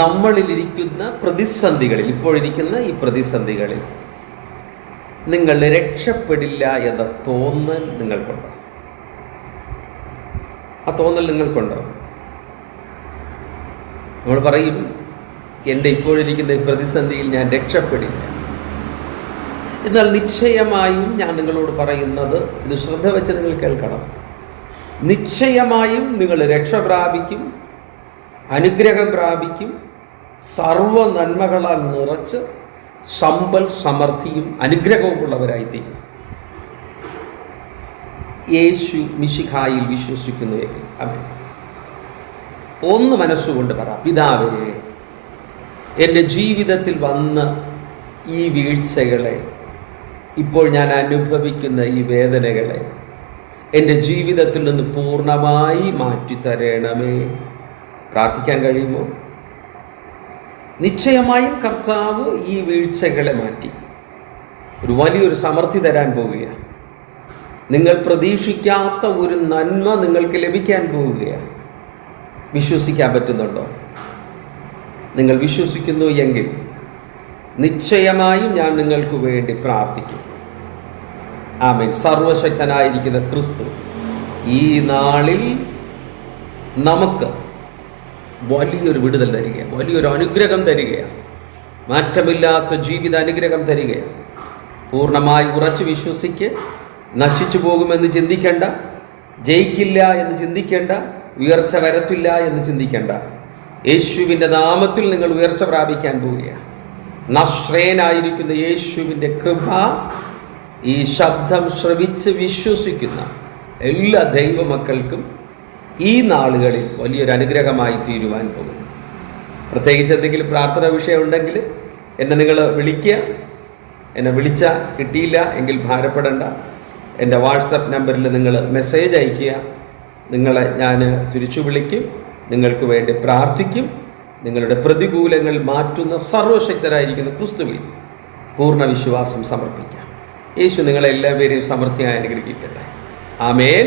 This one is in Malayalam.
നമ്മളിലിരിക്കുന്ന പ്രതിസന്ധികളിൽ, ഇപ്പോഴിരിക്കുന്ന ഈ പ്രതിസന്ധികളിൽ നിങ്ങൾ രക്ഷപ്പെടില്ല എന്ന തോന്നൽ നിങ്ങൾക്കുണ്ടോ? ആ തോന്നൽ നിങ്ങൾക്കുണ്ടോ? നമ്മൾ പറയും, എൻ്റെ ഇപ്പോഴിരിക്കുന്ന ഈ പ്രതിസന്ധിയിൽ ഞാൻ രക്ഷപ്പെടില്ല. എന്നാൽ നിശ്ചയമായും ഞാൻ നിങ്ങളോട് പറയുന്നത്, ഇത് ശ്രദ്ധ വെച്ച് നിങ്ങൾ കേൾക്കണം, നിശ്ചയമായും നിങ്ങൾ രക്ഷ പ്രാപിക്കും, അനുഗ്രഹം പ്രാപിക്കും, സർവ നന്മകളാൽ നിറച്ച് സമ്പൽ സമൃദ്ധിയും അനുഗ്രഹവുമുള്ളവരായിത്തീരും. യേശു മിശിഹായിൽ വിശ്വസിക്കുന്നുവെങ്കിൽ അതെ, ഒന്ന് മനസ്സുകൊണ്ട് പറ, പിതാവേ, എൻ്റെ ജീവിതത്തിൽ വന്ന ഈ വീഴ്ചകളെ, ഇപ്പോൾ ഞാൻ അനുഭവിക്കുന്ന ഈ വേദനകളെ എൻ്റെ ജീവിതത്തിൽ നിന്ന് പൂർണ്ണമായി മാറ്റിത്തരണമേ. പ്രാർത്ഥിക്കാൻ കഴിയുമോ? നിശ്ചയമായും കർത്താവ് ഈ വീഴ്ചകളെ മാറ്റി ഒരു വലിയൊരു സമൃദ്ധി തരാൻ പോവുകയാണ്. നിങ്ങൾ പ്രതീക്ഷിക്കാത്ത ഒരു നന്മ നിങ്ങൾക്ക് ലഭിക്കാൻ പോവുകയാണ്. വിശ്വസിക്കാൻ പറ്റുന്നുണ്ടോ? നിങ്ങൾ വിശ്വസിക്കുന്നു എങ്കിൽ നിശ്ചയമായും ഞാൻ നിങ്ങൾക്ക് വേണ്ടി പ്രാർത്ഥിക്കും. ആമേൻ. സർവശക്തനായിരിക്കുന്ന ക്രിസ്തു ഈ നാളിൽ നമുക്ക് വലിയൊരു വിടുതൽ തരികയാണ്, വലിയൊരു അനുഗ്രഹം തരികയാണ്, മാറ്റമില്ലാത്ത ജീവിത അനുഗ്രഹം തരികയാണ്. പൂർണ്ണമായി ഉറച്ചു വിശ്വസിക്ക്. നശിച്ചു പോകുമെന്ന് ചിന്തിക്കേണ്ട, ജയിക്കില്ല എന്ന് ചിന്തിക്കേണ്ട, ഉയർച്ച വരത്തില്ല എന്ന് ചിന്തിക്കേണ്ട. യേശുവിൻ്റെ നാമത്തിൽ നിങ്ങൾ ഉയർച്ച പ്രാപിക്കാൻ പോവുകയാണ്. നസ്രേനായിരിക്കുന്ന യേശുവിൻ്റെ കൃപ ഈ ശബ്ദം ശ്രവിച്ച് വിശ്വസിക്കുന്ന എല്ലാ ദൈവമക്കൾക്കും ഈ നാളുകളിൽ വലിയൊരു അനുഗ്രഹമായി തീരുവാൻ പോകുന്നു. പ്രത്യേകിച്ച് എന്തെങ്കിലും പ്രാർത്ഥന വിഷയം ഉണ്ടെങ്കിൽ എന്നെ നിങ്ങൾ വിളിക്കുക. എന്നെ വിളിച്ചാൽ കിട്ടിയില്ല എങ്കിൽ ഭാരപ്പെടേണ്ട. എൻ്റെ വാട്സപ്പ് നമ്പറിൽ നിങ്ങൾ മെസ്സേജ് അയയ്ക്കുക. നിങ്ങളെ ഞാൻ തിരിച്ചു വിളിക്കും, നിങ്ങൾക്ക് വേണ്ടി പ്രാർത്ഥിക്കും. നിങ്ങളുടെ പ്രതികൂലങ്ങൾ മാറ്റുന്ന സർവശക്തരായിരിക്കുന്ന ക്രിസ്തുവിൽ പൂർണ്ണ വിശ്വാസം സമർപ്പിക്കാം. യേശു നിങ്ങളെല്ലാവരെയും സമൃദ്ധിയായി അനുഗ്രഹിക്കട്ടെ. ആമേൻ.